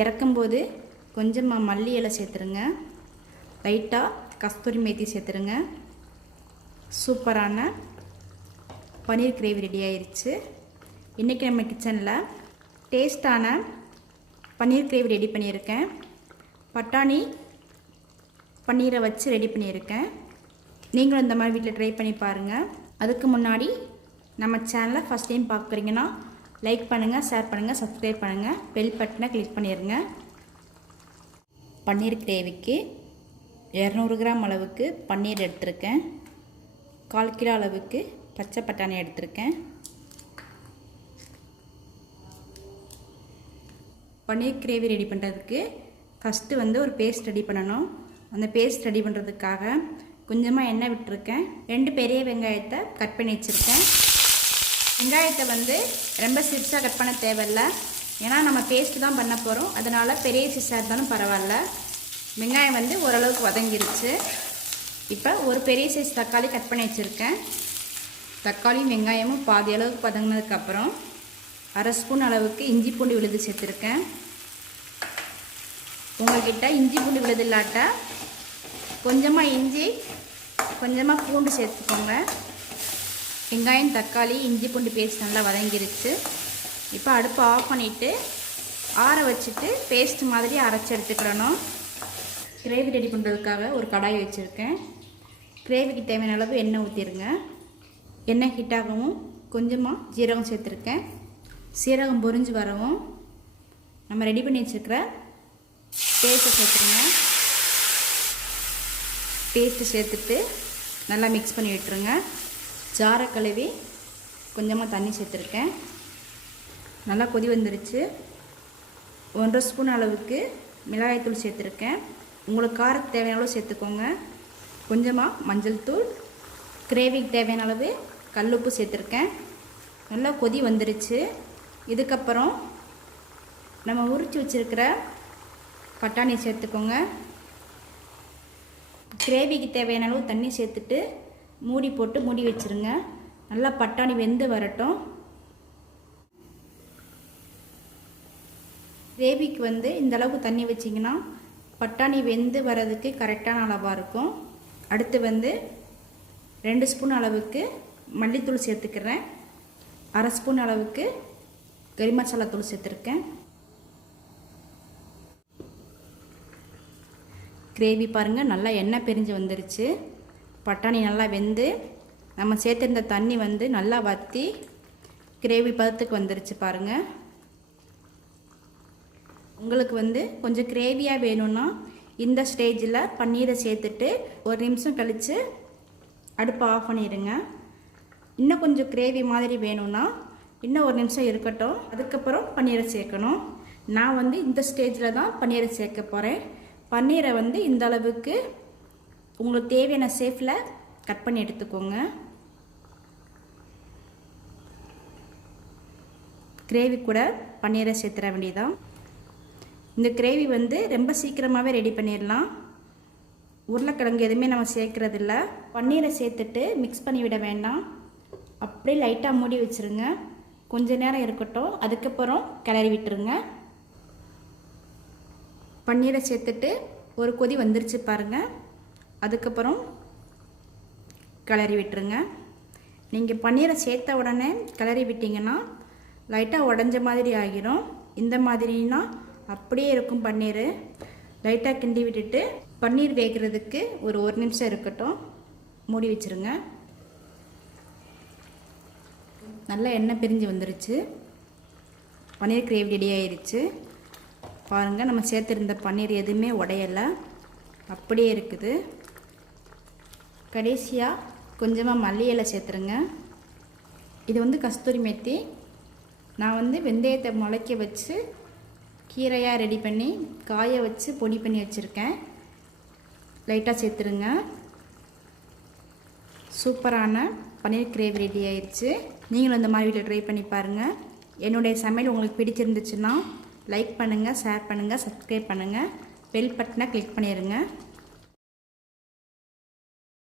இறக்கும்போது கொஞ்சமாக மல்லி இலை சேர்த்துருங்க. லைட்டாக கஸ்தூரி மேத்தி சேர்த்துருங்க. சூப்பரான பன்னீர் கிரேவி ரெடி ஆயிடுச்சு. இன்றைக்கி நம்ம கிச்சனில் டேஸ்டான பன்னீர் கிரேவி ரெடி பண்ணியிருக்கேன். பட்டாணி பன்னீரை வச்சு ரெடி பண்ணியிருக்கேன். நீங்களும் இந்த மாதிரி வீட்டில் ட்ரை பண்ணி பாருங்கள். அதுக்கு முன்னாடி நம்ம சேனலை ஃபஸ்ட் டைம் பார்க்குறீங்கன்னா லைக் பண்ணுங்கள், ஷேர் பண்ணுங்கள், சப்ஸ்கிரைப் பண்ணுங்கள், பெல் பட்டனை கிளிக் பண்ணிடுங்க. பன்னீர் கிரேவிக்கு 200 கிராம் அளவுக்கு பன்னீர் எடுத்திருக்கேன். 1/4 கிலோ அளவுக்கு பச்சை பட்டாணி எடுத்திருக்கேன். பன்னீர் கிரேவி ரெடி பண்ணுறதுக்கு ஃபஸ்ட்டு ஒரு பேஸ்ட் ரெடி பண்ணணும். அந்த பேஸ்ட் ரெடி பண்ணுறதுக்காக கொஞ்சமாக எண்ணெய் விட்டுருக்கேன். 2 பெரிய வெங்காயத்தை கட் பண்ணி வச்சுருக்கேன். வெங்காயத்தை ரொம்ப சிறுசாக கட் பண்ண தேவையில்லை, ஏன்னா நம்ம பேஸ்ட்டு தான் பண்ண போகிறோம். அதனால் பெரிய சிறுசாக இருந்தாலும் பரவாயில்ல. வெங்காயம் ஓரளவுக்கு வதங்கிருச்சு. இப்போ ஒரு பெரிய சைஸ் தக்காளி கட் பண்ணி வச்சுருக்கேன். தக்காளியும் வெங்காயமும் பாதி அளவுக்கு வதங்கினதுக்கப்புறம் 1/2 ஸ்பூன் அளவுக்கு இஞ்சி பூண்டு விழுது சேர்த்துருக்கேன். உங்கள்கிட்ட இஞ்சி பூண்டு விழுது இல்லாட்ட கொஞ்சமாக இஞ்சி கொஞ்சமாக பூண்டு சேர்த்துக்கோங்க. வெங்காயம் தக்காளி இஞ்சி பூண்டு பேஸ்ட் நல்லா வதங்கிருச்சு. இப்போ அடுப்பை ஆஃப் பண்ணிவிட்டு ஆற வச்சுட்டு பேஸ்ட் மாதிரி அரைச்சி எடுத்துக்கிடணும். கிரேவி ரெடி பண்ணுறதுக்காக ஒரு கடாய் வச்சுருக்கேன். கிரேவிக்கு தேவையான அளவு எண்ணெய் ஊற்றிடுங்க. எண்ணெய் ஹீட்டாகவும் கொஞ்சமாக ஜீரகம் சேர்த்துருக்கேன். சீரகம் பொரிஞ்சு வரவும் நம்ம ரெடி பண்ணி வச்சுருக்கிற பேஸ்ட்டை சேர்த்துருங்க. பேஸ்ட்டு சேர்த்துட்டு நல்லா மிக்ஸ் பண்ணி விட்டுருங்க. ஜாரை கழுவி கொஞ்சமாக தண்ணி சேர்த்துருக்கேன். நல்லா கொதி வந்துருச்சு. 1/2 ஸ்பூன் அளவுக்கு மிளகாய்த்தூள் சேர்த்துருக்கேன். உங்களுக்கு காரத்துக்கு தேவையான அளவு சேர்த்துக்கோங்க. கொஞ்சமாக மஞ்சள் தூள், கிரேவிக்கு தேவையான அளவு கல்லுப்பு சேர்த்துருக்கேன். நல்லா கொதி வந்துருச்சு. இதுக்கப்புறம் நம்ம உரித்து வச்சுருக்கிற பட்டாணி சேர்த்துக்கோங்க. கிரேவிக்கு தேவையான அளவு தண்ணி சேர்த்துட்டு மூடி போட்டு மூடி வச்சுருங்க. நல்லா பட்டாணி வெந்து வரட்டும். கிரேவிக்கு இந்த அளவுக்கு தண்ணி வச்சிங்கன்னா பட்டாணி வெந்து வரதுக்கு கரெக்டான அளவாக இருக்கும். அடுத்து 2 ஸ்பூன் அளவுக்கு மல்லித்தூள் சேர்த்துக்கிறேன். 1/2 ஸ்பூன் அளவுக்கு கறி மசாலா தூள் சேர்த்துருக்கேன். கிரேவி பாருங்கள் நல்லா எண்ணெய் பிரிஞ்சு வந்துருச்சு. பட்டாணி நல்லா வெந்து நம்ம சேர்த்துருந்த தண்ணி நல்லா வற்றி கிரேவி பதத்துக்கு வந்துருச்சு பாருங்கள். உங்களுக்கு கொஞ்சம் கிரேவியாக வேணும்னா இந்த ஸ்டேஜில் பன்னீரை சேர்த்துட்டு 1 நிமிஷம் கழித்து அடுப்பை ஆஃப் பண்ணிடுங்க. இன்னும் கொஞ்சம் கிரேவி மாதிரி வேணும்னா இன்னும் 1 நிமிஷம் இருக்கட்டும், அதுக்கப்புறம் பன்னீரை சேர்க்கணும். நான் இந்த ஸ்டேஜில் தான் பன்னீரை சேர்க்க போகிறேன். பன்னீரை இந்த அளவுக்கு உங்களுக்கு தேவையான ஷேப்பில் கட் பண்ணி எடுத்துக்கோங்க. கிரேவி கூட பன்னீரை சேர்த்துற வேண்டியதான். இந்த கிரேவி ரொம்ப சீக்கிரமாகவே ரெடி பண்ணிடலாம். உருளைக்கிழங்கு எதுவுமே நம்ம சேர்க்குறதில்ல. பன்னீரை சேர்த்துட்டு மிக்ஸ் பண்ணி விட வேண்டாம். அப்படியே லைட்டாக மூடி வச்சுருங்க. கொஞ்ச நேரம் இருக்கட்டும், அதுக்கப்புறம் கிளறி விட்டுருங்க. பன்னீரை சேர்த்துட்டு ஒரு கொதி வந்துருச்சு பாருங்கள். அதுக்கப்புறம் கிளறி விட்டுருங்க. நீங்கள் பன்னீரை சேர்த்த உடனே கிளறி விட்டிங்கன்னா லைட்டாக உடஞ்ச மாதிரி ஆகிரும். இந்த மாதிரினா அப்படியே இருக்கும் பன்னீர். லைட்டாக கிண்டி விட்டுட்டு பன்னீர் வேகிறதுக்கு ஒரு 1 நிமிஷம் இருக்கட்டும், மூடி வச்சுருங்க. நல்லா எண்ணெய் பிரிஞ்சு வந்துருச்சு. பன்னீர் கிரேவி ரெடி ஆயிடுச்சு பாருங்கள். நம்ம சேர்த்துருந்த பன்னீர் எதுவுமே உடையலை, அப்படியே இருக்குது. கடைசியாக கொஞ்சமாக மல்லி இலை சேர்த்துருங்க. இது கஸ்தூரி மேத்தி. நான் வெந்தயத்தை முளைக்க வச்சு கீரையாக ரெடி பண்ணி காய வச்சு பொடி பண்ணி வச்சுருக்கேன். லைட்டாக சேர்த்துருங்க. சூப்பரான பன்னீர் கிரேவி ரெடி ஆயிடுச்சு. நீங்களும் இந்த மாதிரி வீட்டில் ட்ரை பண்ணி பாருங்கள். என்னுடைய சமையல் உங்களுக்கு பிடிச்சிருந்துச்சுன்னா லைக் பண்ணுங்கள், ஷேர் பண்ணுங்கள், சப்ஸ்கிரைப் பண்ணுங்கள், பெல் பட்டனை கிளிக் பண்ணிடுங்க.